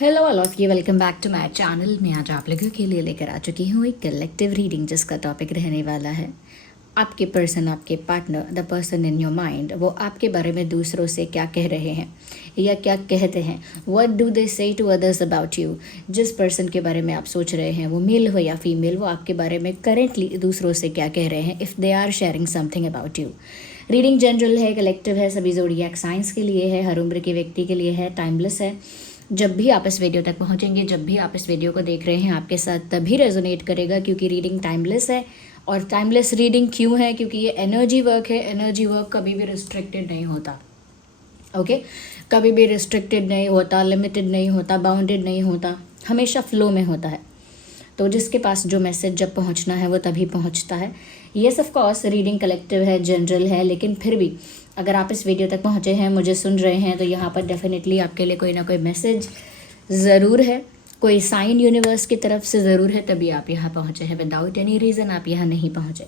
Hello all of you, welcome back to my channel. मैं आज आप लोगों के लिए लेकर आ चुकी हूँ एक कलेक्टिव रीडिंग, जिसका टॉपिक रहने वाला है आपके पर्सन, आपके partner, the person in your mind. वो आपके बारे में दूसरों से क्या कह रहे हैं या क्या कहते हैं। व्हाट डू दे से टू अदर्स अबाउट यू। जिस पर्सन के बारे में आप सोच रहे हैं, वो मेल हो या फीमेल, वो आपके बारे में करेंटली दूसरों से क्या कह रहे हैं, if they are sharing something about you. Reading general है, कलेक्टिव है, सभी ज़ोडिएक साइंस के लिए है, हर उम्र के व्यक्ति के लिए है, टाइमलेस है। जब भी आप इस वीडियो तक पहुंचेंगे, जब भी आप इस वीडियो को देख रहे हैं, आपके साथ तभी रेजोनेट करेगा, क्योंकि रीडिंग टाइमलेस है। और टाइमलेस रीडिंग क्यों है? क्योंकि ये एनर्जी वर्क है। एनर्जी वर्क कभी भी रिस्ट्रिक्टेड नहीं होता। ओके, कभी भी रिस्ट्रिक्टेड नहीं होता, लिमिटेड नहीं होता, बाउंडेड नहीं होता, हमेशा फ्लो में होता है। तो जिसके पास जो मैसेज जब पहुंचना है वो तभी पहुंचता है। Yes, of course reading collective है, जनरल है, लेकिन फिर भी अगर आप इस वीडियो तक पहुंचे हैं, मुझे सुन रहे हैं, तो यहाँ पर डेफिनेटली आपके लिए कोई ना कोई मैसेज ज़रूर है, कोई साइन यूनिवर्स की तरफ से ज़रूर है, तभी आप यहाँ पहुँचे हैं। विदाउट एनी रीज़न आप यहाँ नहीं पहुँचे।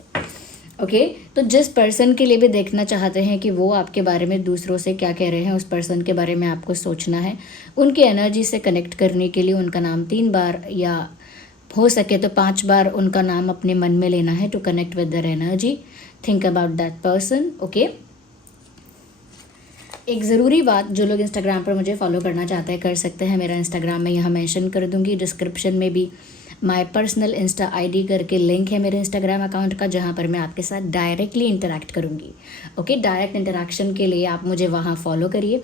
ओके, तो जिस पर्सन के लिए भी देखना चाहते हैं कि वो आपके बारे में दूसरों से क्या कह रहे हैं, उस पर्सन के बारे में आपको सोचना है। उनकी एनर्जी से कनेक्ट करने के लिए उनका नाम 3 बार या हो सके तो 5 बार उनका नाम अपने मन में लेना है, to connect with their energy. Think about that person. Okay, एक ज़रूरी बात, जो लोग इंस्टाग्राम पर मुझे फॉलो करना चाहते हैं कर सकते हैं। मेरा इंस्टाग्राम मैं यहाँ मेंशन कर दूँगी, डिस्क्रिप्शन में भी माय पर्सनल इंस्टा आईडी करके लिंक है मेरे इंस्टाग्राम अकाउंट का, जहाँ पर मैं आपके साथ डायरेक्टली इंटरेक्ट करूँगी। ओके, डायरेक्ट इंटरेक्शन के लिए आप मुझे वहाँ फॉलो करिए।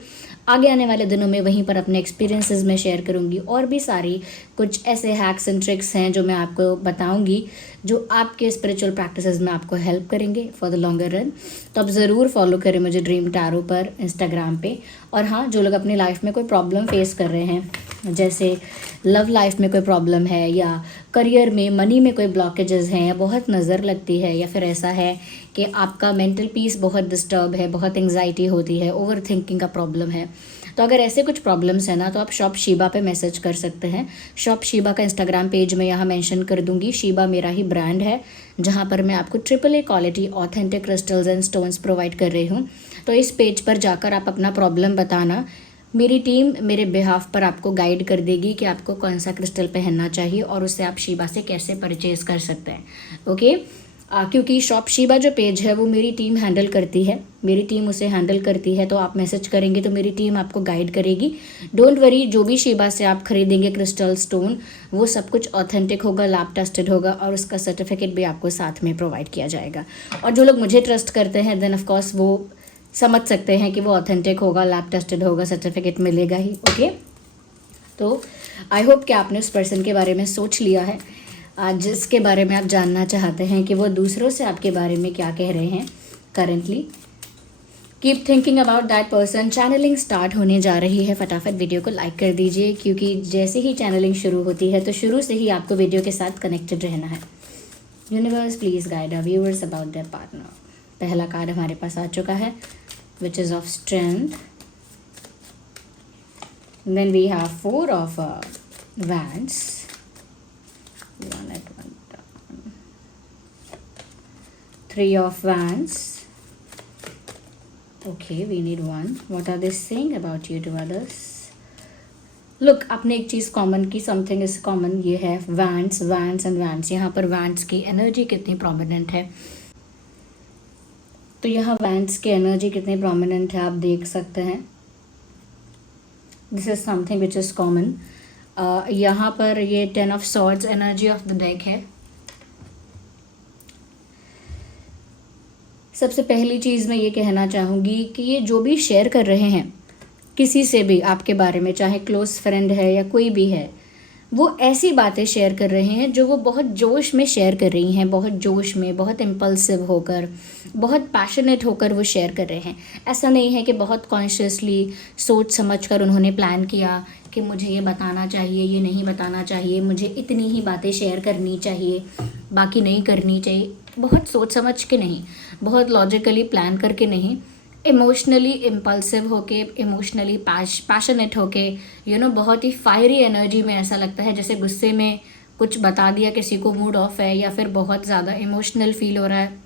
आगे आने वाले दिनों में वहीं पर अपने एक्सपीरियंसेस में शेयर करूँगी, और भी सारी कुछ ऐसे हैक्स एंड ट्रिक्स हैं जो मैं आपको बताऊँगी, जो आपके स्पिरिचुअल प्रैक्टिसेस में आपको हेल्प करेंगे फॉर द लॉन्गर रन। तो आप ज़रूर फॉलो करें मुझे ड्रीम टैरो पर इंस्टाग्राम पे। और हाँ, जो लोग अपनी लाइफ में कोई प्रॉब्लम फेस कर रहे हैं, जैसे लव लाइफ में कोई प्रॉब्लम है, या करियर में, मनी में कोई ब्लॉकेजेस हैं, या बहुत नज़र लगती है, या फिर ऐसा है कि आपका मेंटल पीस बहुत डिस्टर्ब है, बहुत एंग्जाइटी होती है, ओवर थिंकिंग का प्रॉब्लम है, तो अगर ऐसे कुछ प्रॉब्लम्स हैं ना, तो आप शॉप शीबा पे मैसेज कर सकते हैं। शॉप शीबा का इंस्टाग्राम पेज मैं यहाँ मेंशन कर दूँगी। शीबा मेरा ही ब्रांड है, जहाँ पर मैं आपको AAA quality authentic crystals and stones provide कर रही हूँ। तो इस पेज पर जाकर आप अपना प्रॉब्लम बताना, मेरी टीम मेरे बिहाफ पर आपको गाइड कर देगी कि आपको कौन सा क्रिस्टल पहनना चाहिए और उससे आप शीबा से कैसे परचेज़ कर सकते हैं। ओके, क्योंकि शॉप शीबा जो पेज है वो मेरी टीम हैंडल करती है, मेरी टीम उसे हैंडल करती है। तो आप मैसेज करेंगे तो मेरी टीम आपको गाइड करेगी। डोंट वरी, जो भी शीबा से आप खरीदेंगे क्रिस्टल स्टोन, वो सब कुछ ऑथेंटिक होगा, लैब टेस्टेड होगा, और उसका सर्टिफिकेट भी आपको साथ में प्रोवाइड किया जाएगा। और जो लोग मुझे ट्रस्ट करते हैं, देन ऑफकोर्स वो समझ सकते हैं कि वो ऑथेंटिक होगा, लैब टेस्टेड होगा, सर्टिफिकेट मिलेगा ही। ओके, तो आई होप कि आपने उस पर्सन के बारे में सोच लिया है, जिसके बारे में आप जानना चाहते हैं कि वो दूसरों से आपके बारे में क्या कह रहे हैं currently. Keep thinking about that person. Channelling start होने जा रही है, फटाफट वीडियो को लाइक कर दीजिए, क्योंकि जैसे ही चैनलिंग शुरू होती है तो शुरू से ही आपको वीडियो के साथ कनेक्टेड रहना है। Universe please guide our viewers about their partner. पहला कार्ड हमारे पास आ चुका है, which is of strength. Then we have 4 of wands, 1 at 1 down, 3 of wands. Okay, we need 1. What are they saying about you to others? Look, आपने एक चीज़ common की, something is common, ये है wands, wands and wands। यहाँ पर wands की energy कितनी prominent है, तो यहाँ wands की एनर्जी कितनी प्रोमिनेंट है आप देख सकते हैं। This is something which is common. यहाँ पर ये 10 of swords energy of the deck है। सबसे पहली चीज़ मैं ये कहना चाहूँगी कि ये जो भी शेयर कर रहे हैं किसी से भी आपके बारे में, चाहे क्लोज फ्रेंड है या कोई भी है, वो ऐसी बातें शेयर कर रहे हैं जो वो बहुत जोश में शेयर कर रही हैं, बहुत जोश में, बहुत इम्पल्सिव होकर, बहुत पैशनेट होकर वो शेयर कर रहे हैं। ऐसा नहीं है कि बहुत कॉन्शियसली सोच समझ कर उन्होंने प्लान किया कि मुझे ये बताना चाहिए, ये नहीं बताना चाहिए, मुझे इतनी ही बातें शेयर करनी चाहिए, बाकी नहीं करनी चाहिए। बहुत सोच समझ के नहीं, बहुत लॉजिकली प्लान करके नहीं, इमोशनली इम्पल्सिव होके, इमोशनली पैशनेट होके, बहुत ही फायरी एनर्जी में। ऐसा लगता है जैसे गुस्से में कुछ बता दिया किसी को, मूड ऑफ है, या फिर बहुत ज़्यादा इमोशनल फील हो रहा है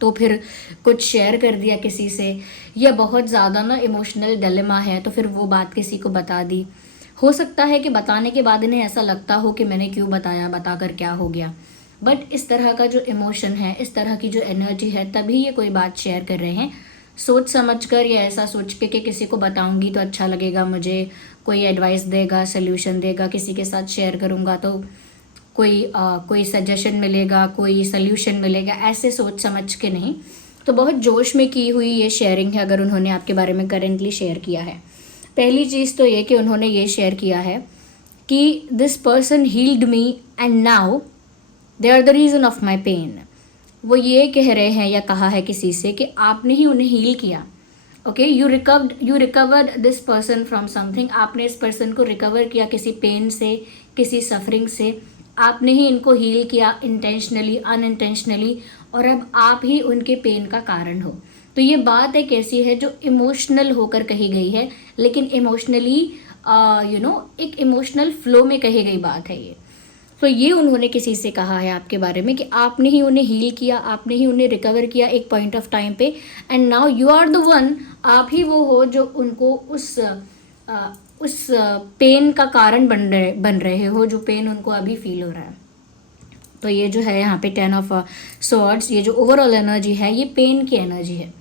तो फिर कुछ शेयर कर दिया किसी से, या बहुत ज़्यादा ना इमोशनल डिलेमा है तो फिर वो बात किसी को बता दी। हो सकता है कि बताने के बाद इन्हें ऐसा लगता हो कि मैंने क्यों बताया, बताकर क्या हो गया, बट इस तरह का जो इमोशन है, इस तरह की जो एनर्जी है, तभी ये कोई बात शेयर कर रहे हैं, सोच समझ कर या ऐसा सोच के कि किसी को बताऊंगी तो अच्छा लगेगा, मुझे कोई एडवाइस देगा, सोल्यूशन देगा, किसी के साथ शेयर करूंगा तो कोई सजेशन मिलेगा, कोई सोल्यूशन मिलेगा, ऐसे सोच समझ के नहीं। तो बहुत जोश में की हुई ये शेयरिंग है अगर उन्होंने आपके बारे में करेंटली शेयर किया है। पहली चीज़ तो ये कि उन्होंने ये शेयर किया है कि this person healed me and now they are the reason of my pain. वो ये कह रहे हैं या कहा है किसी से कि आपने ही उन्हें हील किया। Okay, you recovered this person from something. आपने इस पर्सन को रिकवर किया किसी पेन से, किसी सफरिंग से। आपने ही इनको हील किया इंटेंशनली, अनइंटेंशनली, और अब आप ही उनके पेन का कारण हो। तो ये बात एक ऐसी है जो इमोशनल होकर कही गई है, लेकिन इमोशनली एक इमोशनल फ्लो में कही गई बात है ये। तो ये उन्होंने किसी से कहा है आपके बारे में कि आपने ही उन्हें हील किया, आपने ही उन्हें रिकवर किया एक पॉइंट ऑफ टाइम पे, and now you are the one. आप ही वो हो जो उनको उस पेन का कारण बन रहे हो, जो पेन उनको अभी फील हो रहा है। तो ये जो है यहाँ पे 10 ऑफ स्वॉर्ड्स, ये जो ओवरऑल एनर्जी है, ये पेन की एनर्जी है,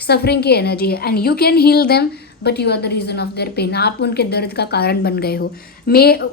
सफरिंग की एनर्जी है, and you can heal them but you are the reason of their pain. आप उनके दर्द का कारण बन गए हो।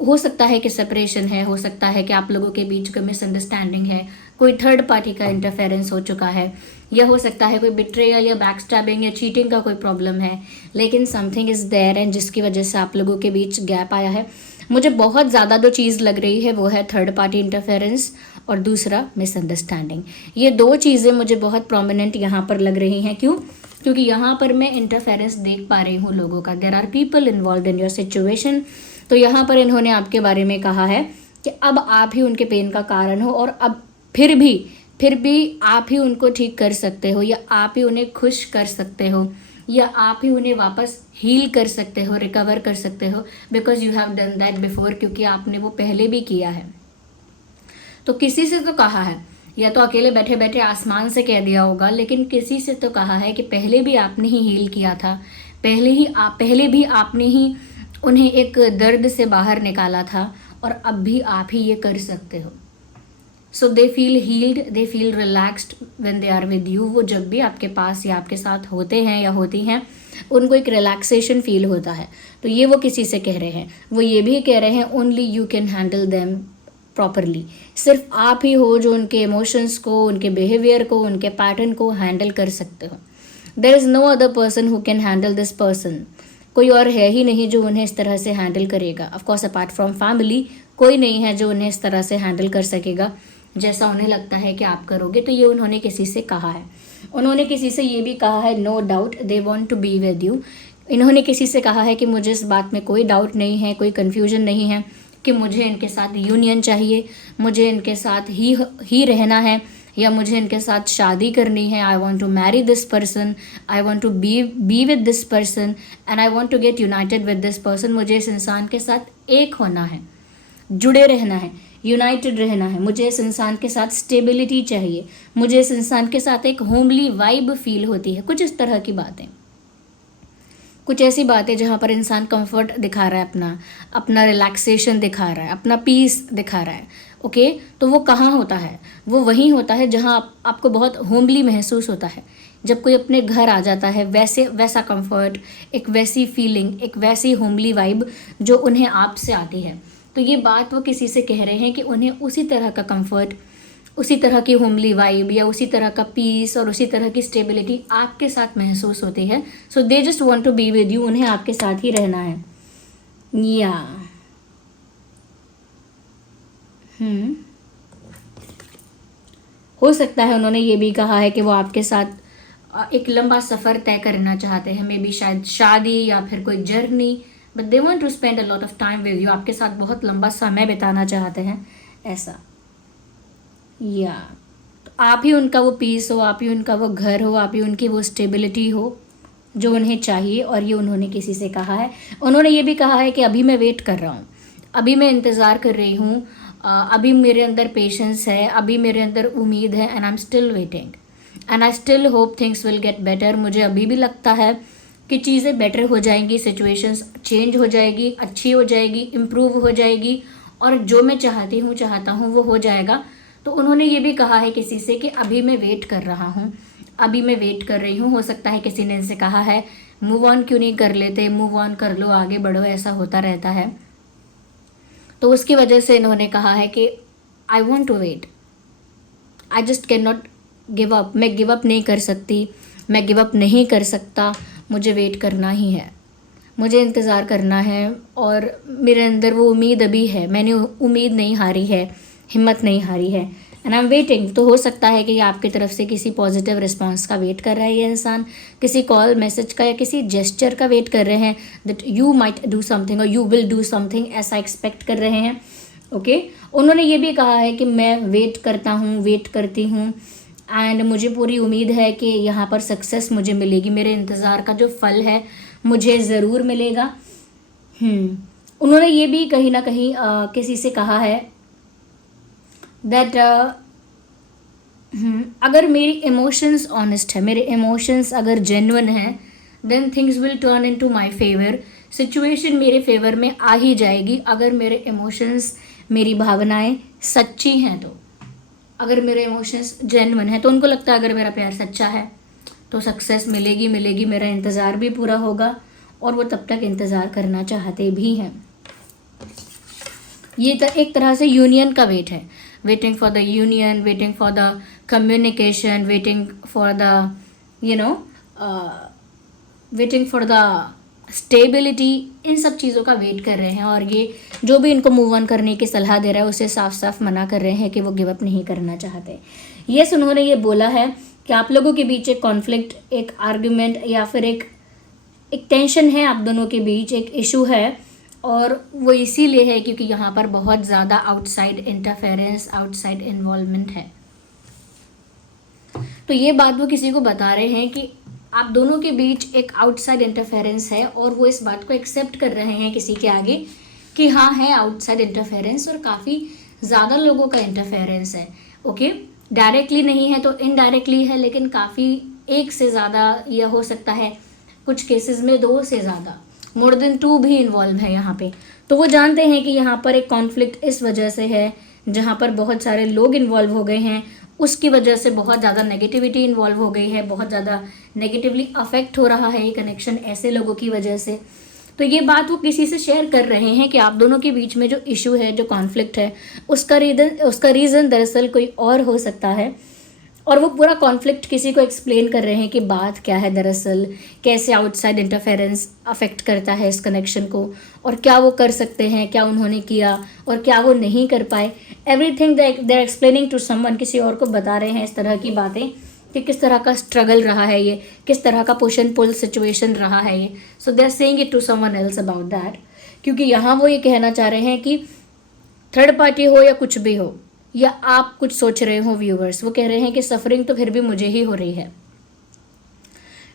हो सकता है कि सेपरेशन है, हो सकता है कि आप लोगों के बीच कोई मिसअंडरस्टैंडिंग है, कोई थर्ड पार्टी का इंटरफेरेंस हो चुका है, या हो सकता है कोई बिट्रेयल या बैकस्टैबिंग या चीटिंग का कोई प्रॉब्लम है, लेकिन समथिंग इज़ देयर एंड जिसकी वजह से आप लोगों के बीच गैप आया है। मुझे बहुत ज़्यादा जो चीज़ लग रही है वो है थर्ड पार्टी इंटरफेरेंस और दूसरा मिसअंडरस्टैंडिंग। ये दो चीज़ें मुझे बहुत प्रोमिनेंट यहाँ पर लग रही हैं। क्यों? क्योंकि यहाँ पर मैं इंटरफेरेंस देख पा रही हूँ लोगों का। There are people involve in your situation. तो यहाँ पर इन्होंने आपके बारे में कहा है कि अब आप ही उनके पेन का कारण हो, और अब फिर भी आप ही उनको ठीक कर सकते हो, या आप ही उन्हें खुश कर सकते हो, या आप ही उन्हें वापस हील कर सकते हो, रिकवर कर सकते हो, because you have done that before, क्योंकि आपने वो पहले भी किया है। तो किसी से तो कहा है, या तो अकेले बैठे बैठे आसमान से कह दिया होगा, लेकिन किसी से तो कहा है कि पहले भी आपने ही हील किया था, पहले भी आपने ही उन्हें एक दर्द से बाहर निकाला था, और अब भी आप ही ये कर सकते हो। So they feel healed, they feel relaxed when they are with you. वो जब भी आपके पास या आपके साथ होते हैं या होती हैं, उनको एक रिलैक्सेशन फील होता है। तो ये वो किसी से कह रहे हैं। वो ये भी कह रहे हैं only you can handle them properly. सिर्फ आप ही हो जो उनके इमोशंस को, उनके बिहेवियर को, उनके पैटर्न को हैंडल कर सकते हो। There is no other person who can handle this person. कोई और है ही नहीं जो उन्हें इस तरह से हैंडल करेगा। ऑफकोर्स अपार्ट फ्रॉम फैमिली कोई नहीं है जो उन्हें इस तरह से हैंडल कर सकेगा जैसा उन्हें लगता है कि आप करोगे। तो ये उन्होंने किसी से कहा है। उन्होंने किसी से ये भी कहा है no doubt they want to be with you. इन्होंने किसी से कहा है कि मुझे इस बात में कोई डाउट नहीं है, कोई कन्फ्यूजन नहीं है कि मुझे इनके साथ यूनियन चाहिए, मुझे इनके साथ ही रहना है, या मुझे इनके साथ शादी करनी है। I want to marry this person, I want to be with this person, and I want to get united with this person. मुझे इस इंसान के साथ एक होना है, जुड़े रहना है, यूनाइटेड रहना है। मुझे इस इंसान के साथ स्टेबिलिटी चाहिए, मुझे इस इंसान के साथ एक होमली वाइब फील होती है। कुछ इस तरह की बातें, कुछ ऐसी बातें जहाँ पर इंसान कंफर्ट दिखा रहा है, अपना रिलैक्सेशन दिखा रहा है, अपना पीस दिखा रहा है। ओके, तो वो कहाँ होता है? वो वहीं होता है जहाँ आपको बहुत होमली महसूस होता है। जब कोई अपने घर आ जाता है, वैसा कंफर्ट, एक वैसी फीलिंग, एक वैसी होमली वाइब जो उन्हें आपसे आती है। तो ये बात वो किसी से कह रहे हैं कि उन्हें उसी तरह का कंफर्ट, उसी तरह की होमली वाइब, या उसी तरह का पीस और उसी तरह की स्टेबिलिटी आपके साथ महसूस होती है। So they just want to be with you. उन्हें आपके साथ ही रहना है। या हो सकता है उन्होंने ये भी कहा है कि वो आपके साथ एक लंबा सफ़र तय करना चाहते हैं, मे बी शायद शादी या फिर कोई journey, but they want to spend a lot of time with you. आपके साथ बहुत लंबा समय बिताना चाहते हैं, ऐसा। या तो आप ही उनका वो पीस हो, आप ही उनका वो घर हो, आप ही उनकी वो स्टेबिलिटी हो जो उन्हें चाहिए। और ये उन्होंने किसी से कहा है। उन्होंने ये भी कहा है कि अभी मैं वेट कर रहा हूँ, अभी मैं इंतज़ार कर रही हूँ, अभी मेरे अंदर पेशेंस है, अभी मेरे अंदर उम्मीद है, and I am still waiting and I still hope things will get better. मुझे अभी भी लगता है कि चीज़ें बेटर हो जाएंगी, सिचुएशंस चेंज हो जाएगी, अच्छी हो जाएगी, इम्प्रूव हो जाएगी, और जो मैं चाहता हूँ वो हो जाएगा। तो उन्होंने ये भी कहा है किसी से कि अभी मैं वेट कर रहा हूँ, अभी मैं वेट कर रही हूँ। हो सकता है किसी ने इनसे कहा है मूव ऑन क्यों नहीं कर लेते, मूव ऑन कर लो, आगे बढ़ो, ऐसा होता रहता है। तो उसकी वजह से इन्होंने कहा है कि I want to wait, I just can not give up, मैं गिव अप नहीं कर सकती, मैं गिव अप नहीं कर सकता, मुझे वेट करना ही है, मुझे इंतज़ार करना है, और मेरे अंदर वो उम्मीद अभी है, मैंने उम्मीद नहीं हारी है, हिम्मत नहीं हारी है, एंड आई एम वेटिंग। तो हो सकता है कि ये आपकी तरफ से किसी पॉजिटिव रिस्पांस का वेट कर रहा है ये इंसान, किसी कॉल मैसेज का या किसी जेस्चर का वेट कर रहे हैं, that you might do something और यू विल डू समथिंग, ऐसा एक्सपेक्ट कर रहे हैं। ओके उन्होंने ये भी कहा है कि मैं वेट करता हूँ, वेट करती हूँ, एंड मुझे पूरी उम्मीद है कि यहाँ पर सक्सेस मुझे मिलेगी, मेरे इंतज़ार का जो फल है मुझे ज़रूर मिलेगा। उन्होंने ये भी कहीं ना कहीं किसी से कहा है दैट अगर मेरी इमोशंस ऑनेस्ट है, मेरे इमोशंस अगर जेन्युइन है, then things will turn into my favour, situation मेरे फेवर में आ ही जाएगी अगर मेरे इमोशंस, मेरी भावनाएं सच्ची हैं। तो अगर मेरे इमोशंस जेन्युइन है तो उनको लगता है अगर मेरा प्यार सच्चा है तो सक्सेस मिलेगी मिलेगी, मेरा इंतज़ार भी पूरा होगा, और वो तब तक इंतज़ार करना चाहते भी हैं। ये एक तरह से यूनियन का वेट है, waiting for the union, waiting for the communication, waiting for the waiting for the stability, इन सब चीज़ों का वेट कर रहे हैं। और ये जो भी इनको मूव ऑन करने की सलाह दे रहा है उसे साफ साफ मना कर रहे हैं कि वो गिव अप नहीं करना चाहते। यस, उन्होंने ये बोला है कि आप लोगों के बीच एक कॉन्फ्लिक्ट, एक आर्ग्यूमेंट या फिर एक टेंशन है, आप दोनों के बीच एक इशू है, और वो इसीलिए है क्योंकि यहाँ पर बहुत ज़्यादा आउटसाइड इंटरफेरेंस, आउटसाइड इन्वॉल्वमेंट है। तो ये बात वो किसी को बता रहे हैं कि आप दोनों के बीच एक आउटसाइड इंटरफेरेंस है, और वो इस बात को एक्सेप्ट कर रहे हैं किसी के आगे कि हाँ है आउटसाइड इंटरफेरेंस, और काफ़ी ज़्यादा लोगों का इंटरफेरेंस है। ओके डायरेक्टली नहीं है तो इनडायरेक्टली है, लेकिन काफ़ी एक से ज़्यादा, यह हो सकता है कुछ केसेस में 2 से ज़्यादा, मोर देन 2 भी इन्वॉल्व है यहाँ पे। तो वो जानते हैं कि यहाँ पर एक कॉन्फ्लिक्ट इस वजह से है जहाँ पर बहुत सारे लोग इन्वॉल्व हो गए हैं, उसकी वजह से बहुत ज़्यादा नेगेटिविटी इन्वॉल्व हो गई है, बहुत ज़्यादा नेगेटिवली अफेक्ट हो रहा है ये कनेक्शन ऐसे लोगों की वजह से। तो ये बात वो किसी से शेयर कर रहे हैं कि आप दोनों के बीच में जो इशू है, जो कॉन्फ्लिक्ट है, उसका रीज़न दरअसल कोई और हो सकता है, और वो पूरा कॉन्फ्लिक्ट किसी को एक्सप्लेन कर रहे हैं कि बात क्या है दरअसल, कैसे आउटसाइड इंटरफेरेंस अफेक्ट करता है इस कनेक्शन को, और क्या वो कर सकते हैं, क्या उन्होंने किया और क्या वो नहीं कर पाए। Everything they are explaining to someone, किसी और को बता रहे हैं इस तरह की बातें कि किस तरह का स्ट्रगल रहा है ये, किस तरह का पुश एंड पुल सिचुएशन रहा है ये। So they are saying it to someone else about that, क्योंकि यहाँ वो ये कहना चाह रहे हैं कि थर्ड पार्टी हो या कुछ भी हो, या आप कुछ सोच रहे हो व्यूवर्स, वो कह रहे हैं कि सफरिंग तो फिर भी मुझे ही हो रही है।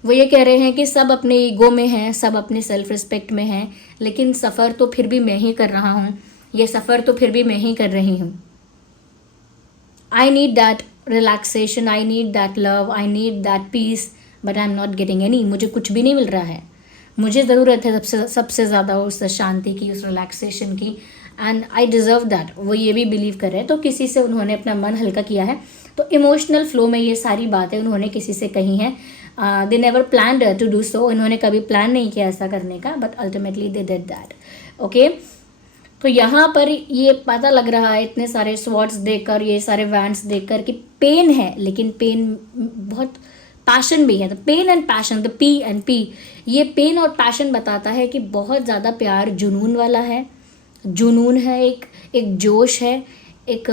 वो ये कह रहे हैं कि सब अपने ईगो में हैं, सब अपने सेल्फ रिस्पेक्ट में हैं, लेकिन सफ़र तो फिर भी मैं ही कर रहा हूँ, ये सफ़र तो फिर भी मैं ही कर रही हूँ। I need that relaxation, I need that love, I need that peace, but I am not getting any. मुझे कुछ भी नहीं मिल रहा है, मुझे ज़रूरत है सबसे ज़्यादा उस शांति की, उस रिलैक्सेशन की, एंड आई डिज़र्व दैट। वो ये भी बिलीव कर रहे हैं। तो किसी से उन्होंने अपना मन हल्का किया है। तो इमोशनल फ्लो में ये सारी बातें उन्होंने किसी से कही हैं। They never planned to do so, इन्होंने कभी प्लान नहीं किया ऐसा करने का, but ultimately they did that. Okay, तो यहाँ पर ये पता लग रहा है इतने सारे स्वॉर्ड्स देखकर, ये सारे वैंड्स देखकर कि पेन है, लेकिन पेन बहुत पैशन भी है। The pain and passion, the P and P, ये पेन और पैशन बताता है कि बहुत ज़्यादा प्यार जुनून वाला है, जुनून है, एक जोश है, एक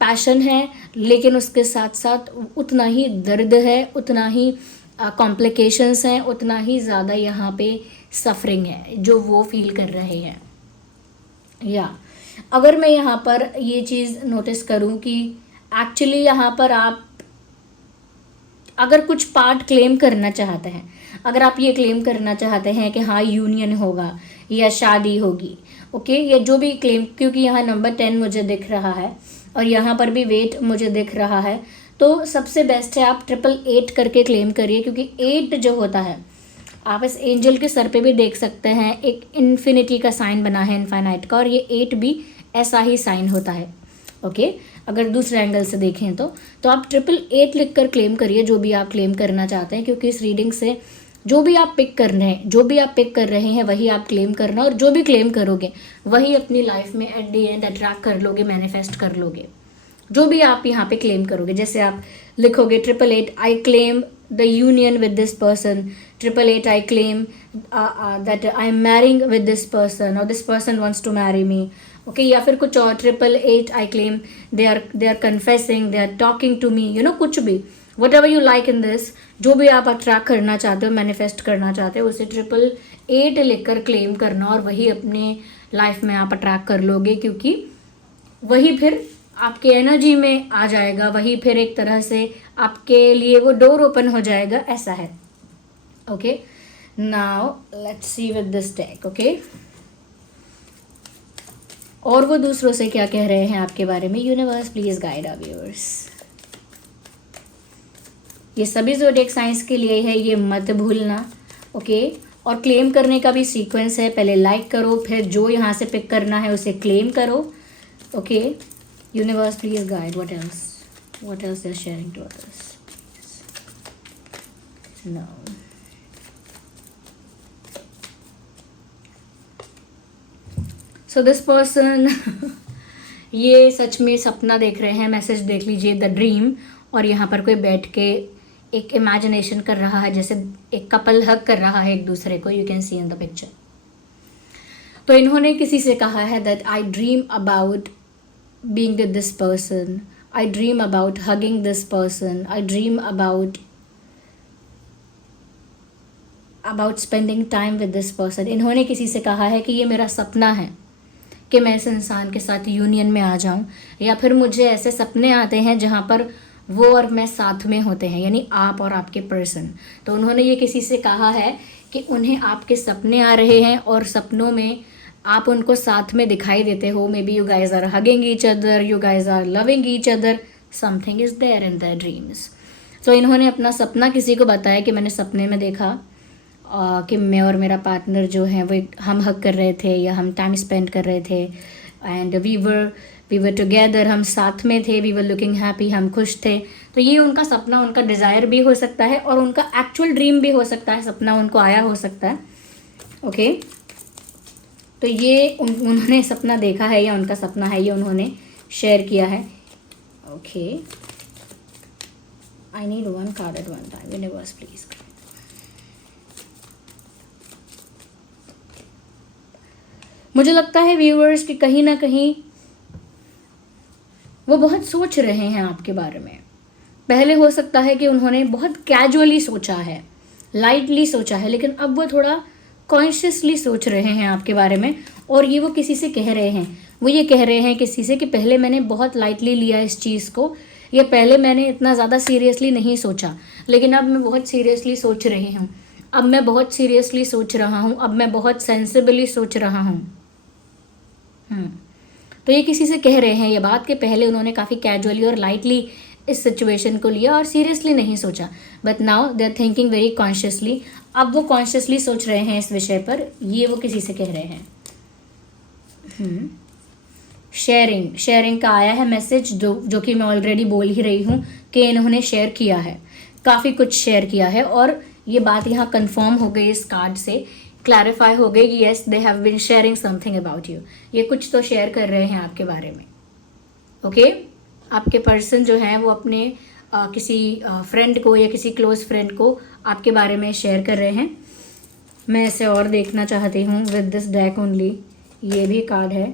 पैशन है, लेकिन उसके साथ साथ उतना ही दर्द है, उतना ही कॉम्प्लिकेशंस हैं, उतना ही ज़्यादा यहाँ पे सफरिंग है जो वो फील कर रहे हैं। या अगर मैं यहाँ पर ये चीज़ नोटिस करूँ कि एक्चुअली यहाँ पर आप अगर कुछ पार्ट क्लेम करना चाहते हैं, अगर आप ये क्लेम करना चाहते हैं कि हाँ यूनियन होगा या शादी होगी, ओके, या जो भी क्लेम, क्योंकि यहाँ नंबर 10 मुझे दिख रहा है और यहाँ पर भी वेट मुझे दिख रहा है, तो सबसे बेस्ट है आप 888 करके क्लेम करिए, क्योंकि 8 जो होता है आप इस एंजल के सर पे भी देख सकते हैं एक इन्फिनिटी का साइन बना है, इनफाइनाइट का, और ये 8 भी ऐसा ही साइन होता है। ओके, अगर दूसरे एंगल से देखें तो आप 888 लिख कर क्लेम करिए जो भी आप क्लेम करना चाहते हैं, क्योंकि इस रीडिंग से जो भी आप पिक कर रहे हैं, जो भी आप पिक कर रहे हैं वही आप क्लेम करना, और जो भी क्लेम करोगे वही अपनी लाइफ में एट दी एंड अट्रैक्ट कर लोगे, मैनिफेस्ट कर लोगे। जो भी आप यहाँ पे क्लेम करोगे, जैसे आप लिखोगे 888 I claim the union with this person, 888 I claim that I am marrying with this person और this person wants to marry me. Okay, या फिर कुछ और 888 I claim they are confessing, they are talking to me, you know, कुछ भी, whatever you like in this, जो भी आप अट्रैक्ट करना चाहते हो, मैनिफेस्ट करना चाहते हो, उसे 888 लिखकर क्लेम करना, और वही अपने लाइफ में आप अट्रैक्ट कर लोगे, क्योंकि वही फिर आपके एनर्जी में आ जाएगा, वही फिर एक तरह से आपके लिए वो डोर ओपन हो जाएगा, ऐसा है। Okay, now let's see with this deck. Okay, और वो दूसरों से क्या कह रहे हैं आपके बारे में। Universe please guide our viewers. ये सभी ज़ोडिएक साइंस के लिए है, ये मत भूलना। ओके, और क्लेम करने का भी सीक्वेंस है, पहले लाइक करो, फिर जो यहाँ से पिक करना है उसे क्लेम करो। Okay, universe please guide what else they are sharing to others now. So this person ये सच में सपना देख रहे हैं, मैसेज देख लीजिए, द ड्रीम, और यहाँ पर कोई बैठ के एक इमेजिनेशन कर रहा है, जैसे एक कपल हग कर रहा है एक दूसरे को, you can see in the picture. तो इन्होंने किसी से कहा है that I dream about being with this person, I dream about hugging this person, I dream about spending time with this person. इन्होंने किसी से कहा है कि ये मेरा सपना है कि मैं इस इंसान के साथ यूनियन में आ जाऊं, या फिर मुझे ऐसे सपने आते हैं जहां पर वो और मैं साथ में होते हैं, यानी आप और आपके पर्सन। तो उन्होंने ये किसी से कहा है कि उन्हें आपके सपने आ रहे हैं और सपनों में आप उनको साथ में दिखाई देते हो। Maybe you guys are hugging each other, you guys are loving each other, something is there in their dreams. तो इन्होंने अपना सपना किसी को बताया कि मैंने सपने में देखा कि मैं और मेरा पार्टनर जो है वो हम हग कर रहे थे, या हम टाइम स्पेंड कर रहे थे, एंड वी वर टुगेदर, हम साथ में थे, वी वर लुकिंग हैप्पी, हम खुश थे। तो ये उनका सपना, उनका डिज़ायर भी हो सकता है, और उनका एक्चुअल ड्रीम भी हो सकता है, सपना उनको आया हो सकता है। ओके, तो ये उन्होंने सपना देखा है, या उनका सपना है, ये उन्होंने शेयर किया है। Okay, I need one card at one time, universe please. मुझे लगता है व्यूअर्स कि कहीं ना कहीं वो बहुत सोच रहे हैं आपके बारे में। पहले हो सकता है कि उन्होंने बहुत कैजुअली सोचा है, लाइटली सोचा है, लेकिन अब वो थोड़ा कॉन्शियसली सोच रहे हैं आपके बारे में, और ये वो किसी से कह रहे हैं, वो ये कह रहे हैं किसी से कि पहले मैंने बहुत लाइटली लिया इस चीज़ को, या पहले मैंने इतना ज़्यादा सीरियसली नहीं सोचा, लेकिन अब मैं बहुत सीरियसली सोच रही हूँ, अब मैं बहुत सीरियसली सोच रहा हूँ, अब मैं बहुत सेंसिबली सोच रहा हूँ। तो ये किसी से कह रहे हैं ये बात कि पहले उन्होंने काफ़ी कैजुअली और लाइटली इस सिचुएशन को लिया और सीरियसली नहीं सोचा, but now they are thinking very consciously. अब वो कॉन्शियसली सोच रहे हैं इस विषय पर, ये वो किसी से कह रहे हैं। शेयरिंग का आया है मैसेज, जो कि मैं ऑलरेडी बोल ही रही हूँ कि इन्होंने शेयर किया है, काफ़ी कुछ शेयर किया है, और ये बात यहाँ कंफर्म हो गई, इस कार्ड से क्लैरिफाई हो गई कि yes they have been sharing something about you. ये कुछ तो शेयर कर रहे हैं आपके बारे में। ओके, आपके पर्सन जो हैं वो अपने किसी फ्रेंड को या किसी क्लोज फ्रेंड को आपके बारे में शेयर कर रहे हैं। मैं इसे और देखना चाहती हूँ विद दिस डेक ओनली। ये भी कार्ड है,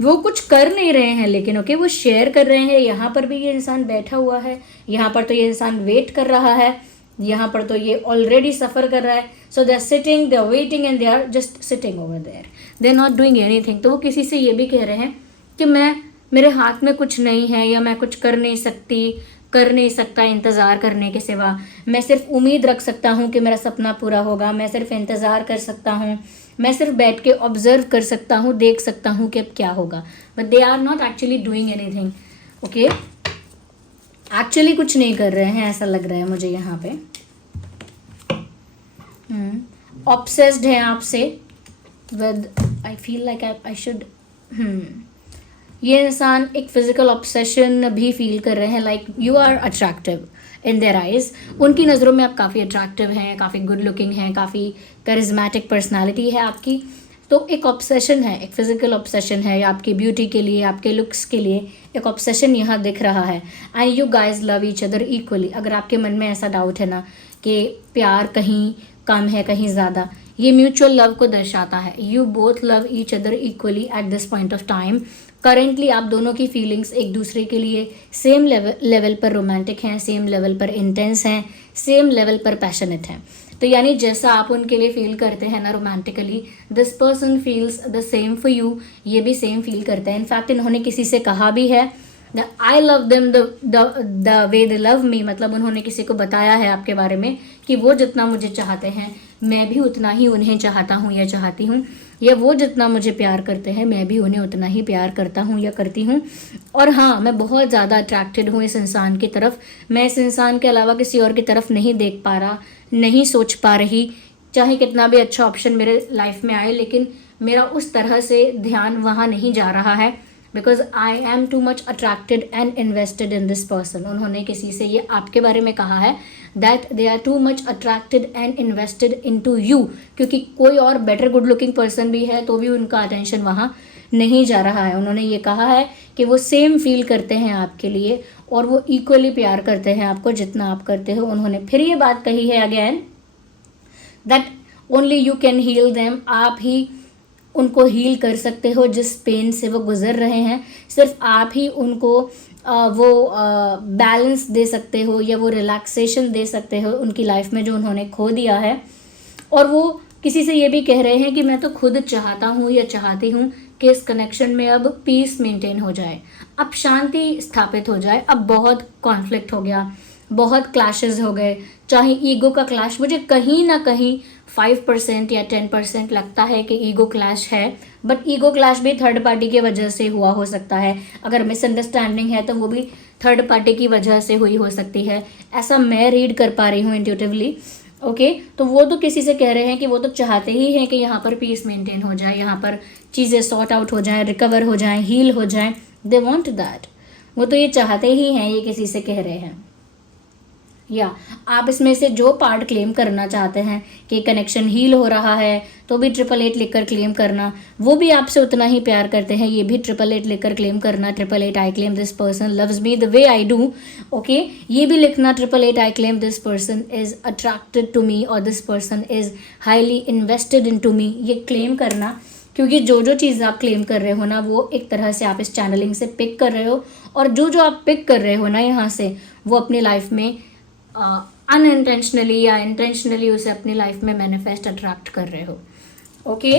वो कुछ कर नहीं रहे हैं लेकिन ओके वो शेयर कर रहे हैं। यहाँ पर भी ये इंसान बैठा हुआ है, यहाँ पर तो ये इंसान वेट कर रहा है, यहाँ पर तो ये ऑलरेडी सफ़र कर रहा है। So they are sitting, they are waiting and they are just sitting over there, they are not doing anything. तो वो किसी से ये भी कह रहे हैं कि मेरे हाथ में कुछ नहीं है, या मैं कुछ कर नहीं सकता इंतज़ार करने के सिवा। मैं सिर्फ उम्मीद रख सकता हूँ कि मेरा सपना पूरा होगा, मैं सिर्फ इंतज़ार कर सकता हूँ, मैं सिर्फ बैठ के ऑब्जर्व कर सकता हूँ, देख सकता हूँ कि अब क्या होगा। But they are not actually doing anything. Okay, actually कुछ नहीं कर रहे हैं, ऐसा लग रहा है मुझे यहाँ पे। ऑब्सेस्ड हैं आपसे with, I feel like I should, ये इंसान एक फिजिकल ऑब्सेशन भी फील कर रहे हैं, like you are attractive in their eyes. उनकी नज़रों में आप काफ़ी अट्रैक्टिव हैं, काफ़ी गुड लुकिंग हैं, काफ़ी करिज्मेटिक पर्सनालिटी है आपकी। तो एक ऑब्सेशन है, एक फिजिकल ऑब्सेशन है आपकी ब्यूटी के लिए, आपके लुक्स के लिए एक ऑब्सेशन यहाँ दिख रहा है। And you guys love each other equally. अगर आपके मन में ऐसा डाउट है ना कि प्यार कहीं कम है कहीं ज़्यादा, ये म्यूचुअल लव को दर्शाता है। You both love each other equally at this point of time. Currently आप दोनों की फीलिंग्स एक दूसरे के लिए सेम लेवल पर रोमांटिक हैं, सेम लेवल पर इंटेंस हैं, सेम लेवल पर पैशनेट हैं। तो यानी जैसा आप उनके लिए फील करते हैं ना romantically, this person feels the same for you, ये भी सेम फील करते हैं। इनफैक्ट इन्होंने किसी से कहा भी है I love them the way they love me, मतलब उन्होंने किसी को बताया है आपके बारे में कि वो जितना मुझे चाहते हैं मैं भी उतना ही उन्हें चाहता हूँ या चाहती हूँ, या वो जितना मुझे प्यार करते हैं मैं भी उन्हें उतना ही प्यार करता हूँ या करती हूँ। और हाँ, मैं बहुत ज़्यादा अट्रैक्टेड हूँ इस इंसान की तरफ। मैं इस इंसान के अलावा किसी और की तरफ नहीं देख पा रहा, नहीं सोच पा रही, चाहे कितना भी अच्छा ऑप्शन मेरे लाइफ में आए, लेकिन मेरा उस तरह से ध्यान वहाँ नहीं जा रहा है, because I am too much attracted and invested in this person. उन्होंने किसी से ये आपके बारे में कहा है that they are too much attracted and invested in to you, क्योंकि कोई और बेटर गुड लुकिंग पर्सन भी है तो भी उनका अटेंशन वहाँ नहीं जा रहा है। उन्होंने ये कहा है कि वो सेम फील करते हैं आपके लिए और वो इक्वली प्यार करते हैं आपको जितना आप करते हो। उन्होंने फिर ये बात कही है again that only you can heal them, आप ही उनको हील कर सकते हो जिस पेन से वो गुजर रहे हैं। सिर्फ आप ही उनको वो बैलेंस दे सकते हो या वो रिलैक्सेशन दे सकते हो उनकी लाइफ में जो उन्होंने खो दिया है। और वो किसी से ये भी कह रहे हैं कि मैं तो खुद चाहता हूँ या चाहती हूँ कि इस कनेक्शन में अब पीस मेंटेन हो जाए, अब शांति स्थापित हो जाए। अब बहुत कॉन्फ्लिक्ट हो गया, बहुत क्लैशेस हो गए, चाहे ईगो का क्लैश, मुझे कहीं ना कहीं 5% या 10% लगता है कि ईगो क्लैश है, बट ईगो क्लैश भी थर्ड पार्टी की वजह से हुआ हो सकता है। अगर मिसअंडरस्टैंडिंग है तो वो भी थर्ड पार्टी की वजह से हुई हो सकती है, ऐसा मैं रीड कर पा रही हूँ इंट्यूटिवली। ओके, तो वो तो किसी से कह रहे हैं कि वो तो चाहते ही हैं कि यहाँ पर पीस मेंटेन हो जाए, यहाँ पर चीज़ें सॉर्ट आउट हो जाएं, रिकवर हो जाएं, हील हो जाएं। दे वॉन्ट दैट, वो तो ये चाहते ही हैं, ये किसी से कह रहे हैं। या आप इसमें से जो पार्ट क्लेम करना चाहते हैं कि कनेक्शन हील हो रहा है तो भी 888 लिखकर क्लेम करना, वो भी आपसे उतना ही प्यार करते हैं, ये भी 888 लिखकर क्लेम करना। 888 I claim this person loves me the way I do. Okay, ये भी लिखना 888 I claim this person is attracted to me और this person is highly invested in to me, ये क्लेम करना। क्योंकि जो जो चीज़ आप क्लेम कर रहे हो ना वो एक तरह से आप इस चैनलिंग से पिक कर रहे हो, और जो जो आप पिक कर रहे हो ना यहाँ से वो अपनी लाइफ में अनइंटेंशनली या इंटेंशनली उसे अपनी लाइफ में मैनिफेस्ट अट्रैक्ट कर रहे हो। ओके,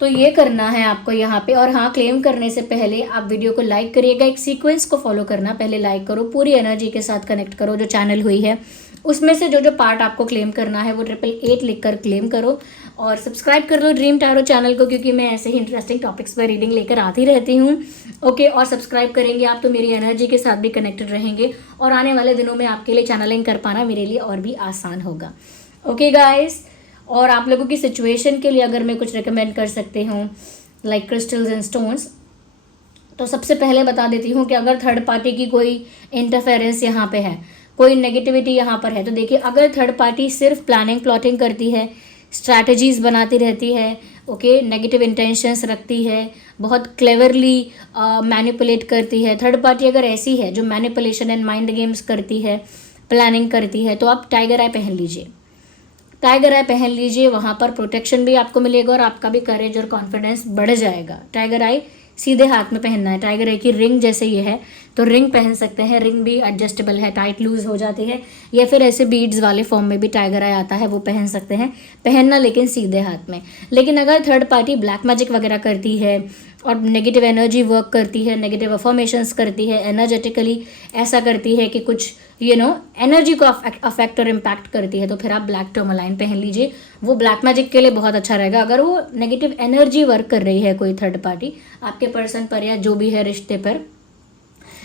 तो ये करना है आपको यहाँ पे। और हाँ, क्लेम करने से पहले आप वीडियो को लाइक करिएगा, एक सीक्वेंस को फॉलो करना, पहले लाइक करो, पूरी एनर्जी के साथ कनेक्ट करो जो चैनल हुई है, उसमें से जो जो पार्ट आपको क्लेम करना है वो 888 लिखकर क्लेम करो। और सब्सक्राइब कर लो ड्रीम टैरो चैनल को, क्योंकि मैं ऐसे ही इंटरेस्टिंग टॉपिक्स पर रीडिंग लेकर आती रहती हूँ। ओके, और सब्सक्राइब करेंगे आप तो मेरी एनर्जी के साथ भी कनेक्टेड रहेंगे और आने वाले दिनों में आपके लिए चैनलिंग कर पाना मेरे लिए और भी आसान होगा। ओके गाइस, और आप लोगों की सिचुएशन के लिए अगर मैं कुछ रिकमेंड कर सकती हूँ लाइक क्रिस्टल्स एंड स्टोन्स, तो सबसे पहले बता देती हूँ कि अगर थर्ड पार्टी की कोई इंटरफेरेंस यहाँ पे है, कोई नेगेटिविटी यहाँ पर है, तो देखिए अगर थर्ड पार्टी सिर्फ प्लानिंग प्लॉटिंग करती है, स्ट्रैटेजीज बनाती रहती है, ओके, नेगेटिव इंटेंशंस रखती है, बहुत क्लेवरली मैनिपुलेट करती है, थर्ड पार्टी अगर ऐसी है जो मैनिपुलेशन एंड माइंड गेम्स करती है, प्लानिंग करती है, तो आप टाइगर आई पहन लीजिए। टाइगर आई पहन लीजिए, वहाँ पर प्रोटेक्शन भी आपको मिलेगा और आपका भी करेज और कॉन्फिडेंस बढ़ जाएगा। टाइगर आई सीधे हाथ में पहनना है। टाइगर आई की रिंग जैसे ये है तो रिंग पहन सकते हैं, रिंग भी एडजस्टेबल है, टाइट लूज हो जाती है, या फिर ऐसे बीड्स वाले फॉर्म में भी टाइगर आई आता है, वो पहन सकते हैं, पहनना लेकिन सीधे हाथ में। लेकिन अगर थर्ड पार्टी ब्लैक मैजिक वगैरह करती है और नेगेटिव एनर्जी वर्क करती है, नेगेटिव अफर्मेशंस करती है, एनर्जेटिकली ऐसा करती है कि कुछ एनर्जी को अफेक्ट और इम्पैक्ट करती है, तो फिर आप ब्लैक टर्मलाइन पहन लीजिए, वो ब्लैक मैजिक के लिए बहुत अच्छा रहेगा। अगर वो नेगेटिव एनर्जी वर्क कर रही है कोई थर्ड पार्टी आपके पर्सन पर या जो भी है रिश्ते पर,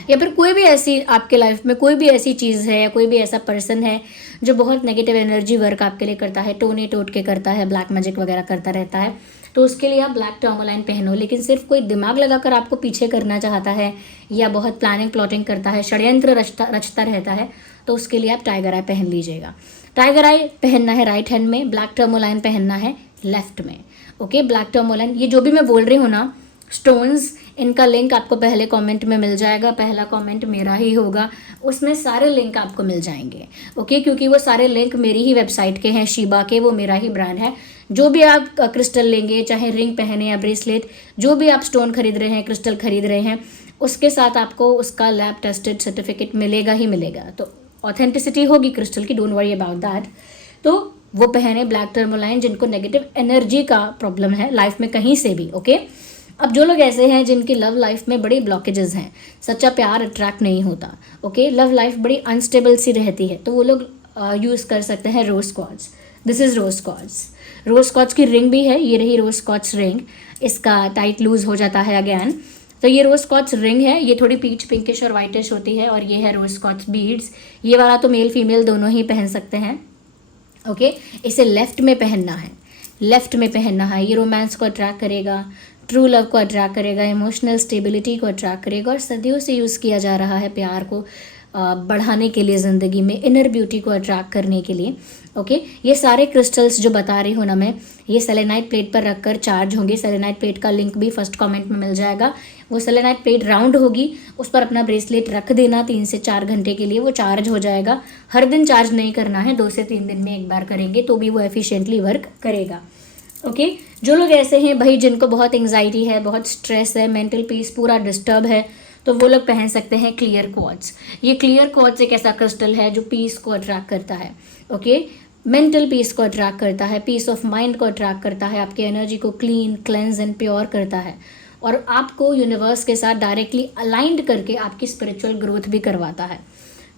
या फिर कोई भी ऐसी आपके लाइफ में कोई भी ऐसी चीज़ है या कोई भी ऐसा पर्सन है जो बहुत नेगेटिव एनर्जी वर्क आपके लिए करता है, टोने टोट के करता है, ब्लैक मैजिक वगैरह करता रहता है, तो उसके लिए आप ब्लैक टर्मोलाइन पहनो। लेकिन सिर्फ कोई दिमाग लगाकर आपको पीछे करना चाहता है या बहुत प्लानिंग प्लॉटिंग करता है, षड्यंत्र रचता रहता है, तो उसके लिए आप टाइगर आई पहन लीजिएगा। टाइगर आई पहनना है राइट हैंड में, ब्लैक टर्मोलाइन पहनना है लेफ्ट में। ओके, ब्लैक टर्मोलाइन, ये जो भी मैं बोल रही हूँ ना स्टोन्स, इनका लिंक आपको पहले कमेंट में मिल जाएगा। पहला कमेंट मेरा ही होगा, उसमें सारे लिंक आपको मिल जाएंगे। ओके, क्योंकि वो सारे लिंक मेरी ही वेबसाइट के हैं, शीबा के, वो मेरा ही ब्रांड है। जो भी आप क्रिस्टल लेंगे, चाहे रिंग पहने या ब्रेसलेट, जो भी आप स्टोन खरीद रहे हैं, क्रिस्टल खरीद रहे हैं, उसके साथ आपको उसका लैब टेस्टेड सर्टिफिकेट मिलेगा ही मिलेगा। तो ऑथेंटिसिटी होगी क्रिस्टल की, डोंट वरी अबाउट दैट। तो वो पहने ब्लैक टर्मोलाइन जिनको नेगेटिव एनर्जी का प्रॉब्लम है लाइफ में कहीं से भी। ओके, अब जो लोग ऐसे हैं जिनकी लव लाइफ में बड़ी ब्लॉकेजेस हैं, सच्चा प्यार अट्रैक्ट नहीं होता, ओके, लव लाइफ बड़ी अनस्टेबल सी रहती है, तो वो लोग यूज़ कर सकते हैं rose quartz. This is rose quartz. Rose quartz की रिंग भी है, ये रही रोज क्वार्ट्ज रिंग, इसका टाइट लूज हो जाता है अगैन। तो ये रोज क्वार्ट्ज रिंग है, ये थोड़ी पीच पिंकिश और वाइटिश होती है, और ये है रोज क्वार्ट्ज बीड्स। ये वाला तो मेल फीमेल दोनों ही पहन सकते हैं। ओके, इसे लेफ्ट में पहनना है, लेफ्ट में पहनना है। ये रोमांस को अट्रैक्ट करेगा, ट्रू लव को अट्रैक्ट करेगा, इमोशनल स्टेबिलिटी को अट्रैक्ट करेगा, और सदियों से यूज़ किया जा रहा है प्यार को बढ़ाने के लिए, ज़िंदगी में इनर ब्यूटी को अट्रैक्ट करने के लिए। ओके, ये सारे क्रिस्टल्स जो बता रही हूँ ना मैं, ये सेलेनाइट प्लेट पर रखकर चार्ज होंगे। सेलेनाइट प्लेट का लिंक भी फर्स्ट कमेंट में मिल जाएगा। वो सेलेनाइट प्लेट राउंड होगी, उस पर अपना ब्रेसलेट रख देना 3 से 4 घंटे के लिए, वो चार्ज हो जाएगा। हर दिन चार्ज नहीं करना है, 2 से 3 दिन में एक बार करेंगे तो भी वो एफिशिएंटली वर्क करेगा। ओके, जो लोग ऐसे हैं भाई जिनको बहुत एंग्जाइटी है, बहुत स्ट्रेस है, मेंटल पीस पूरा डिस्टर्ब है, तो वो लोग पहन सकते हैं क्लियर क्वार्ट्ज। ये क्लियर क्वार्ट्ज एक ऐसा क्रिस्टल है जो पीस को अट्रैक्ट करता है। ओके, मेंटल पीस को अट्रैक्ट करता है, पीस ऑफ माइंड को अट्रैक्ट करता है, आपकी एनर्जी को क्लीन, क्लेंज एंड प्योर करता है, और आपको यूनिवर्स के साथ डायरेक्टली अलाइंड करके आपकी स्पिरिचुअल ग्रोथ भी करवाता है।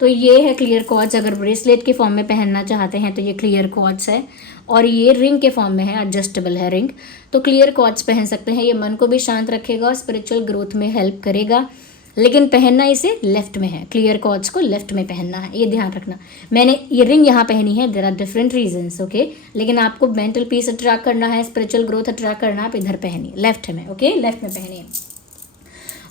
तो ये है क्लियर क्वार्ट्ज। अगर ब्रेसलेट के फॉर्म में पहनना चाहते हैं तो ये क्लियर क्वार्ट्ज है, और ये रिंग के फॉर्म में है, एडजस्टेबल है रिंग, तो क्लियर क्वार्ट्ज पहन सकते हैं। ये मन को भी शांत रखेगा और स्पिरिचुअल ग्रोथ में हेल्प करेगा, लेकिन पहनना इसे लेफ्ट में है। क्लियर क्वार्ट्ज को लेफ्ट में पहनना है, ये ध्यान रखना। मैंने ये रिंग यहाँ पहनी है, there are different reasons. Okay, लेकिन आपको मेंटल पीस अट्रैक्ट करना है, स्पिरिचुअल ग्रोथ अट्रैक्ट करना है, आप इधर पहनिए, लेफ्ट में। ओके, लेफ्ट में पहनिए।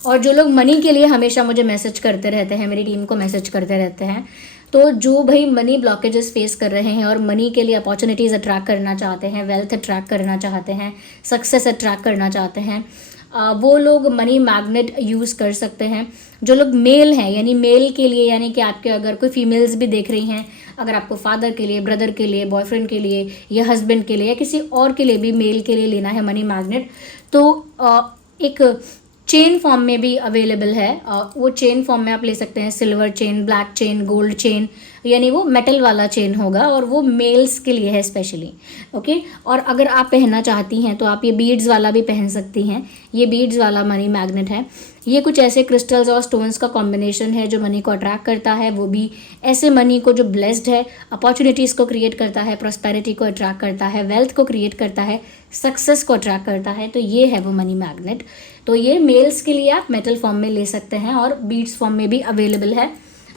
और जो लोग मनी के लिए हमेशा मुझे मैसेज करते रहते हैं, मेरी टीम को मैसेज करते रहते हैं, तो जो भाई मनी ब्लॉकेजेस फेस कर रहे हैं और मनी के लिए अपॉर्चुनिटीज़ अट्रैक्ट करना चाहते हैं, वेल्थ अट्रैक्ट करना चाहते हैं, सक्सेस अट्रैक्ट करना चाहते हैं, वो लोग मनी मैग्नेट यूज़ कर सकते हैं। जो लोग मेल हैं, यानी मेल के लिए, यानी कि आपके अगर कोई फीमेल्स भी देख रही हैं, अगर आपको फादर के लिए, ब्रदर के लिए, बॉयफ्रेंड के लिए, या हस्बैंड के लिए, या किसी और के लिए भी मेल के लिए लेना है मनी मैग्नेट, तो एक चेन फॉर्म में भी अवेलेबल है। वो चेन फॉर्म में आप ले सकते हैं, silver chain, black chain, gold chain, यानी वो मेटल वाला चेन होगा, और वो मेल्स के लिए है स्पेशली। ओके, और अगर आप पहनना चाहती हैं तो आप ये बीड्स वाला भी पहन सकती हैं। ये बीड्स वाला मनी मैग्नेट है। ये कुछ ऐसे क्रिस्टल्स और स्टोन्स का कॉम्बिनेशन है जो मनी को अट्रैक्ट करता है, वो भी ऐसे मनी को जो ब्लेस्ड है, अपॉर्चुनिटीज़ को क्रिएट करता है, प्रॉस्पेरिटी को अट्रैक्ट करता है, वेल्थ को क्रिएट करता है, सक्सेस को अट्रैक्ट करता है। तो ये है वो मनी मैग्नेट। तो ये मेल्स के लिए आप मेटल फॉर्म में ले सकते हैं और बीड्स फॉर्म में भी अवेलेबल है।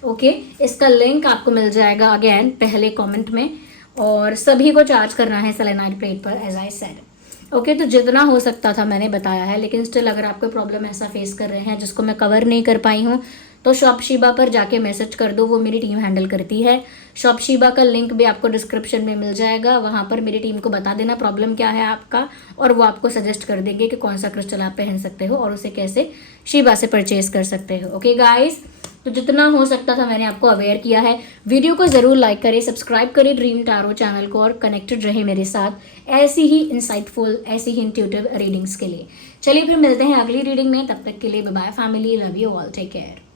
ओके, इसका लिंक आपको मिल जाएगा अगेन पहले कमेंट में, और सभी को चार्ज करना है सेलेनाइट प्लेट पर, एज आई सेड। ओके, तो जितना हो सकता था मैंने बताया है, लेकिन स्टिल अगर आपको प्रॉब्लम ऐसा फेस कर रहे हैं जिसको मैं कवर नहीं कर पाई हूँ, तो शॉप शीबा पर जाके मैसेज कर दो, वो मेरी टीम हैंडल करती है। शॉप शीबा का लिंक भी आपको डिस्क्रिप्शन में मिल जाएगा, वहाँ पर मेरी टीम को बता देना प्रॉब्लम क्या है आपका, और वो आपको सजेस्ट कर देंगे कि कौन सा क्रिस्टल आप पहन सकते हो और उसे कैसे शीबा से परचेज कर सकते हो। ओके गाइस, तो जितना हो सकता था मैंने आपको अवेयर किया है। वीडियो को ज़रूर लाइक करें, सब्सक्राइब करें ड्रीम टैरो चैनल को, और कनेक्टेड रहे मेरे साथ ऐसी ही इंसाइटफुल, ऐसी ही इंट्यूटिव रीडिंग्स के लिए। चलिए फिर मिलते हैं अगली रीडिंग में, तब तक के लिए bye bye family, love you all, take care.